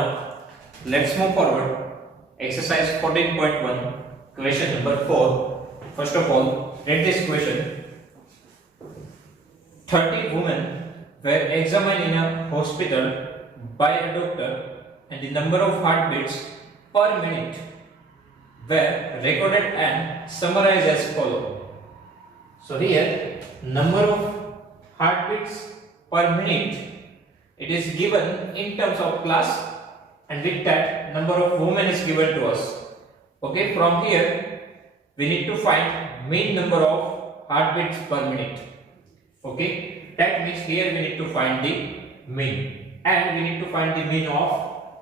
Now, let's move forward. Exercise 14.1, question number 4. First of all, read this question. 30 women were examined in a hospital by a doctor, and the number of heartbeats per minute were recorded and summarized as follows. So here, number of heartbeats per minute, it is given in terms of class, and with that number of women is given to us. Okay, from here we need to find mean number of heartbeats per minute. Okay, that means here we need to find the mean, and we need to find the mean of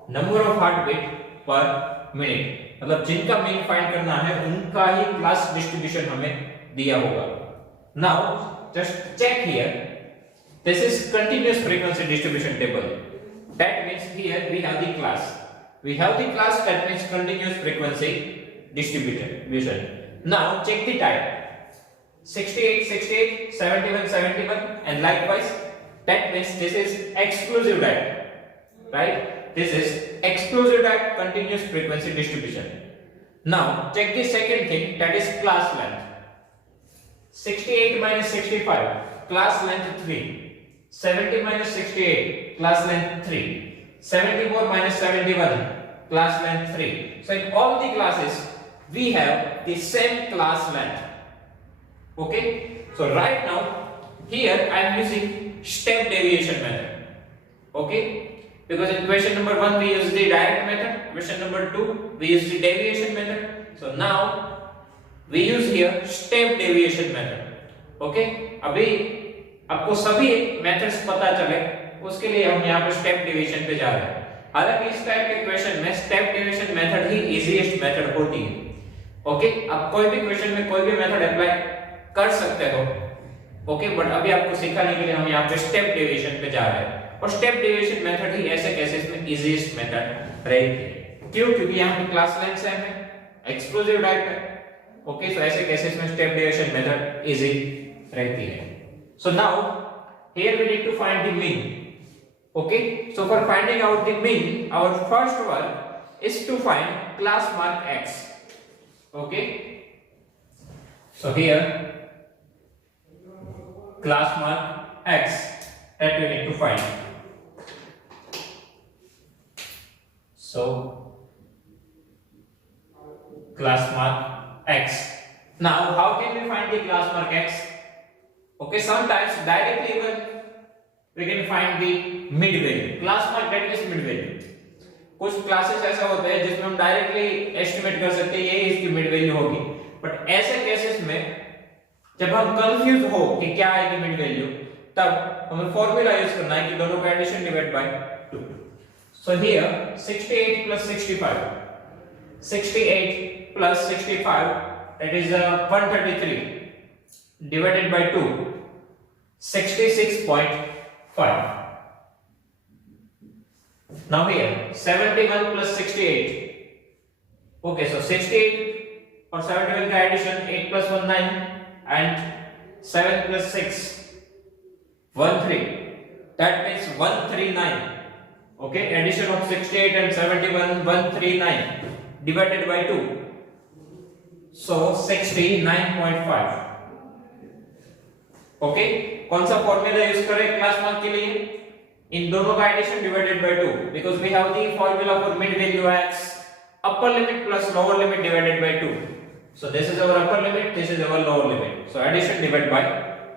number of heartbeat per minute. मतलब जिनका mean find करना है उनका ही class distribution हमें दिया होगा. Now just check here, this is continuous frequency distribution table. That means here we have the class. We have the class, that means continuous frequency distribution. Now check the type. 68, 68, 71, 71, and likewise. That means this is exclusive type, right? This is exclusive type continuous frequency distribution. Now check the second thing, that is class length. 68 minus 65, class length 3. 70 minus 68, class length 3. 74 minus 71, class length 3. So in all the classes we have the same class length. Okay, so right now here I am using step deviation method. Okay, because in question number 1 we use the direct method, question number 2 we use the deviation method. So now we use here step deviation method. Okay, अभी आपको सभी मेथड्स पता चले उसके लिए हम यहाँ पे स्टेप डिवीजन पे जा रहे हैं. हालांकि इस टाइप के क्वेश्चन में स्टेप डिवीजन मेथड ही इजीएस्ट मेथड होती है. ओके, आप कोई भी क्वेश्चन में कोई भी मेथड अप्लाई कर सकते हो. ओके, बट अभी आपको सिखाने के लिए हम यहाँ पे स्टेप डिवीजन पे जा रहे हैं, और स्टेप डिवीजन मेथड ही ऐसे केसेस में इजीएस्ट मेथड रहेगी. क्यों? क्योंकि यहाँ पे क्लास लेंथ सेम है, एक्सक्लूसिव टाइप है. ओके, सो ऐसे केसेस में स्टेप डिवीजन मेथड इजी रहती है. So now here we need to find the mean. Okay, so for finding out the mean, our first work is to find class mark x. Okay, so here class mark x that we need to find. So class mark x. Now how can we find the class mark x? Okay, sometimes directly even we can find the mid value. Class mark that is mid value. कुछ क्लासेस ऐसे होते हैं जिसमें हम directly estimate कर सकते हैं ये इसकी मिड वैल्यू होगी. बट ऐसे केसेस में जब हम कंफ्यूज हो कि क्या है कि मिड वैल्यू, तब हमें फॉर्मूला यूज करना है कि दोनों का addition divide by 2. So here 68 plus 65, 68 plus 65 that is 133 divided by 2, 66.5. Now here 71 plus 68. Okay, so 68 और 71 का एडिशन 8 plus 1 9 and 7 plus 6 13. That means 139. Okay, addition of 68 and 71 139 divided by 2. So 69.5. ओके, कौन सा फॉर्मूला यूज करें क्लास मार्क के लिए? इन दोनों का addition divided by 2, because we have the formula for mid value x, upper limit plus lower limit divided by 2. So this is our upper limit, this is our lower limit. So addition divide by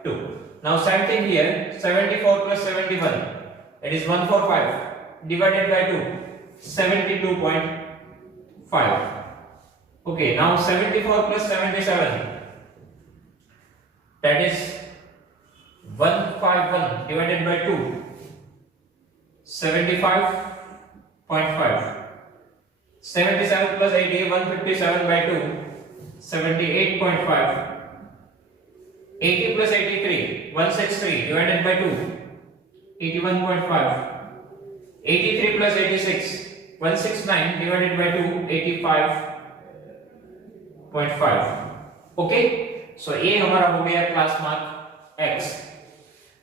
2. Now same thing here 74 plus 71 that is 145 divided by 2, 72.5. okay, now 74 plus 77 that is 151 divided by 2, 75.5. 77 plus 80, 157 by 2, 78.5. 80 plus 83, 163 divided by 2, 81.5. 83 plus 86, 169 divided by 2, 85.5. okay, so ये हमारा हो गया class mark x.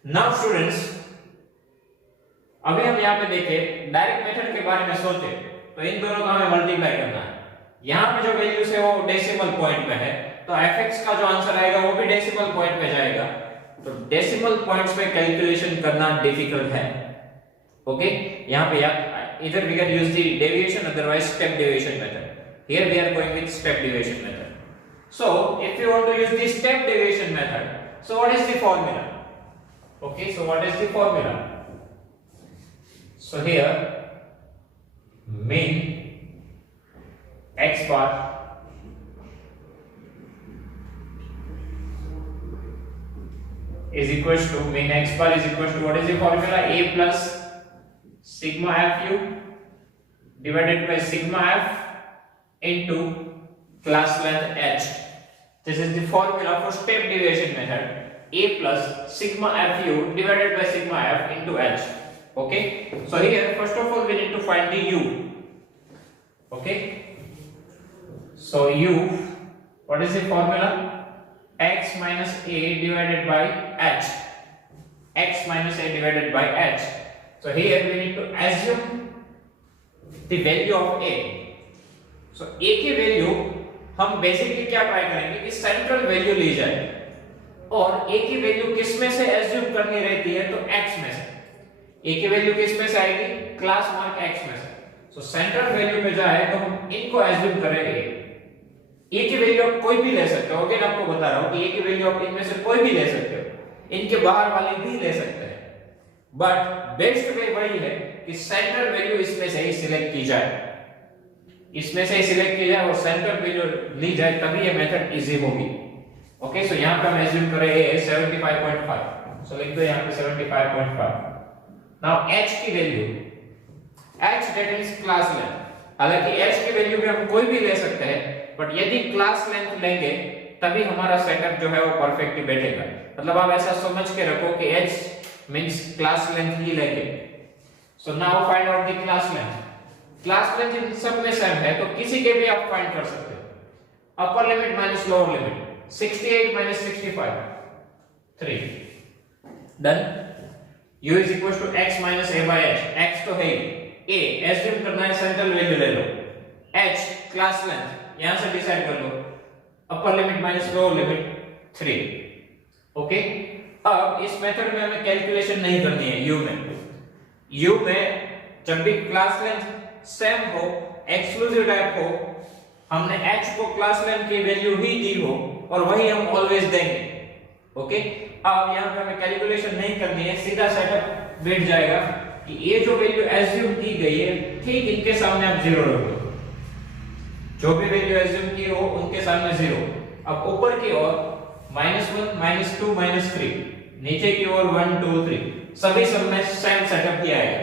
Now students, अभी हम यहाँ पे देखें direct method के बारे में सोचे तो इन दोनों का हमें मल्टीप्लाई करना है। यहाँ पे जो वैल्यूज है वो डेसिमल पॉइंट में है, तो fx का जो आंसर आएगा वो भी डेसिमल पॉइंट में जाएगा। तो डेसिमल पॉइंट्स पे कैलकुलेशन करना डिफिकल्ट है। ओके, यहाँ पे either we can use the deviation, otherwise step deviation method. Here we are going with step deviation method. So if you want to use the step deviation method, so what is the formula? Okay, so what is the formula? So here mean x bar is equals to mean x bar is equals to, what is the formula? A plus sigma fu divided by sigma f into class length h. This is the formula for step deviation method. A plus sigma fu divided by sigma f into h. Okay, so here first of all we need to find the u. Okay, so u, what is the formula? X minus a divided by h. X minus a divided by h. So here we need to assume the value of a. So a की वैल्यू हम बेसिकली क्या ट्राई करेंगे कि central value ली जाए, और a की वैल्यू किस में से एज्यूम करनी रहती है? तो x में से। a की वैल्यू किस में से आएगी? क्लास मार्क x में से। सो सेंट्रल वैल्यू पे जाए तो हम इनको एज्यूम करेंगे। a की वैल्यू आप कोई भी ले सकते हो, अगेन आपको बता रहा हूं कि a की वैल्यू आप इनमें से कोई भी ले सकते हो, इनके बाहर वाली भी ले सकते हैं, बट बेस्ट वे वही है कि सेंट्रल वैल्यू इसमें से ही सिलेक्ट की जाए, इसमें से ही सिलेक्ट की जाए और सेंट्रल वैल्यू ली जाए, तभी ये मेथड इजी होगी। ओके, सो यहां पे हम एज्यूम करें a 75.5, सो लिख दो यहां पे 75.5। नाउ h की value, h that means class length. हालांकि h की वैल्यू भी हम कोई भी ले सकते हैं, बट यदि क्लास लेंथ लेंगे तभी हमारा सेटअप जो है वो परफेक्टली बैठेगा। मतलब आप ऐसा समझ के रखो कि h मींस क्लास लेंथ ही लेंगे। So now find out the class length. Class length in सब में सेम है, तो किसी के भी आप फाइंड कर सकते हो। Upper limit minus lower limit, 68 minus 65, 3 done. u is equal to x minus a by h। x तो है ही, a एज्यूम करना है, सेंट्रल वैल्यू ले लो, h क्लास लेंथ यहां से डिसाइड कर लो, upper limit minus lower limit 3। Okay, अब इस मेथड में हमें कैलकुलेशन नहीं करनी है u में। u में जब भी क्लास लेंथ सेम हो, एक्सक्लूसिव टाइप हो, हमने h को क्लास लेंथ की वैल्यू ही दी हो और वही हम ऑलवेज देंगे। ओके, अब यहां पे हमें कैलकुलेशन नहीं करनी है, सीधा सेटअप बैठ जाएगा कि ये जो वैल्यू एज्यूम की गई है ठीक इनके सामने आप 0 रख दो, जो भी वैल्यू एज्यूम की हो उनके सामने 0। अब ऊपर की ओर -1 -2 -3, नीचे की ओर 1 2 3, सभी सब में सेम सेटअप ही आएगा।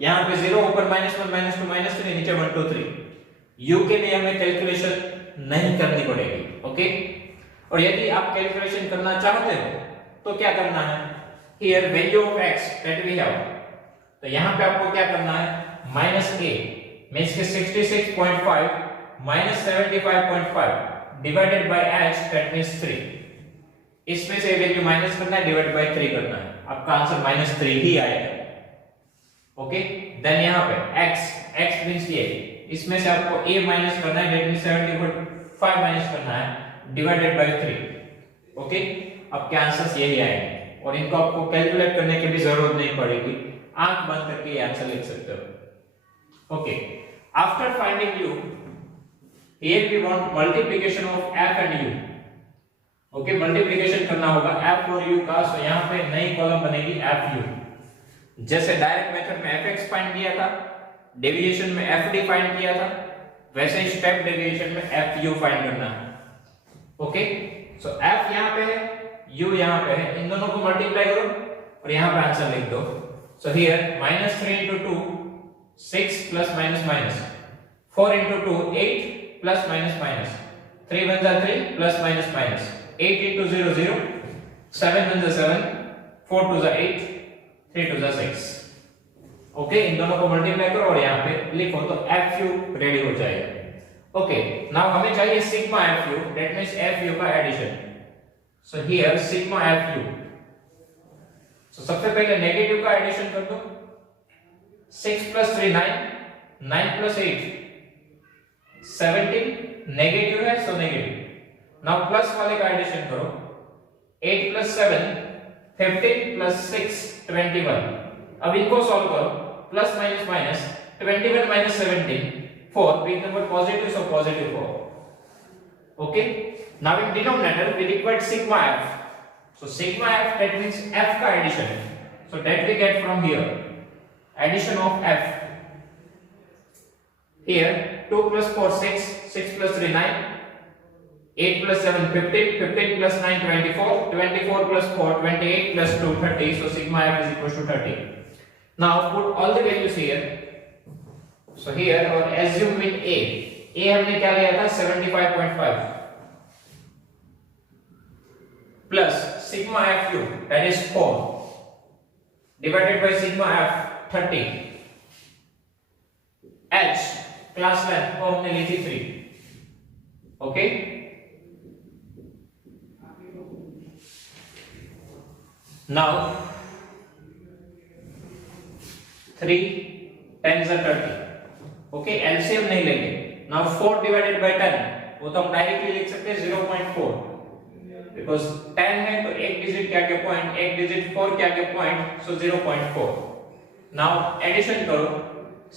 यहां पे 0 ऊपर -1 -2 -3, नीचे 1 2 3। u के लिए हमें कैलकुलेशन नहीं करनी पड़ेगी। ओके, और यदि आप कैलकुलेशन करना चाहते हो तो क्या करना है? Here value of x that we have, तो यहां पे आपको क्या करना है? -a मींस के 66.5 -75.5 divided by h that means 3। इसमें से वैल्यू माइनस करना है, डिवाइड बाय 3 करना है, आपका आंसर -3 ही आएगा। ओके, देन यहां पे x मींस ये, इसमें से आपको a माइनस करना है, दैट मींस 75 माइनस करना है, डिवाइडेड बाय 3। ओके, आपके आंसर्स यही आएंगे और इनको आपको कैलकुलेट करने की भी जरूरत नहीं पड़ेगी, आंख बंद करके ये आंसर लिख सकते हो। Okay, after finding u, here we want multiplication of f and u। Okay, multiplication करना होगा f और u का, सो यहां पे नई कॉलम बनेगी fu। जैसे डायरेक्ट मेथड में fx फाइंड किया था, डेविएशन में fd फाइंड किया था, वैसे ही स्टेप डेविएशन में fu फाइंड करना है। ओके, सो f यहां पे है, u यहां पे है, इन दोनों को मल्टीप्लाई करो और यहां पे आंसर लिख दो। सो हियर -3 into 2 6 plus minus minus, 4 into 2 8 plus minus minus, 3 1 जा 3 plus minus minus, 8 into 0 0, 7 1 जा 7, 4 2 जा 8, 3 2 जा 6। ओके, इन दोनों को मल्टीप्लाई करो और यहां पे लिखो तो fu रेडी हो जाएगा। ओके, नाउ हमें चाहिए sigma fu, that means fu का addition. So here sigma fu, so सबसे पहले नेगेटिव का एडिशन कर दो, 6 plus 3 9, 9 plus 8 17, नेगेटिव है सो नेगेटिव। नाउ प्लस वाले का एडिशन करो, 8 plus 7 15 plus 6 21। अब इनको सॉल्व करो, प्लस माइनस माइनस 21 minus 17 4, big number positive so positive 4। okay, now in denominator we required sigma f, so sigma f that means f ka addition, so that we get from here addition of f, here 2 plus 4 6, 6 plus 3 9, 8 plus 7 15, 15 plus 9 24, 24 plus 4 28 plus 2 30, so sigma f is equal to 30। now put all the values here, so here or assume with a हमने क्या लिया था 75.5 plus sigma fu that is 4 divided by sigma f 30, h class length को हमने ली थी 3। okay, now 3 10s are 30। Okay, LCM नहीं लेंगे। नाउ 4 divided by 10 वो तो हम डायरेक्टली लिख सकते हैं 0.4, बिकॉज़ 10 है तो एक डिजिट के आगे पॉइंट, एक डिजिट 4 के आगे पॉइंट, सो 0.4। नाउ एडिशन करो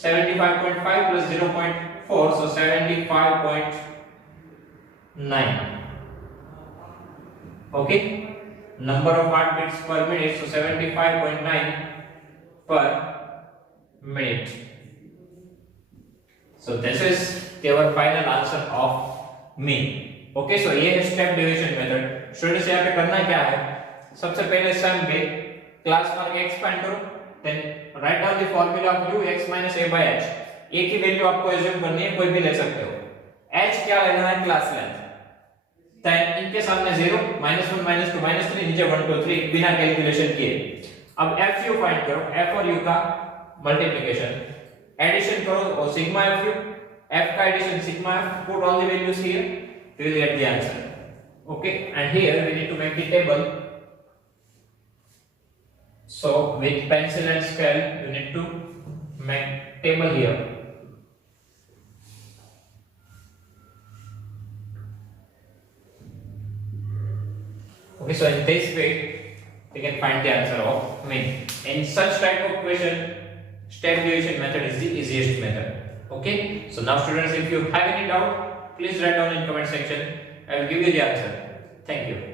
75.5 plus 0.4, so 75.9। okay, number of heartbeats per minute, so 75.9 per minute। so this is our final answer of mean। okay, so ये है स्टेप डिवीजन मेथड। स्टूडेंट्स यहाँ पे करना क्या है, सबसे पहले सम पे क्लास मार्क एक्सपेंड करो, then write down the formula of u x minus a by h। a की वैल्यू आपको एज्यूम करनी है, कोई भी ले सकते हो। h क्या लेना है, क्लास लेंथ, देन इनके सामने 0 -1 -2 -3 नीचे 1 2 3 बिना कैलकुलेशन किए। अब fu फाइंड करो, f और u का मल्टीप्लिकेशन, एडिशन करो और सिग्मा fu, f का addition sigma f, put all the values here, you will get the answer। okay, and here we need to make the table, so with pencil and scale you need to make table here। okay, so in this way we can find the answer of mean। in such type of question step division method is the easiest method। okay, so now students, if you have any doubt please write down in comment section, I will give you the answer। thank you।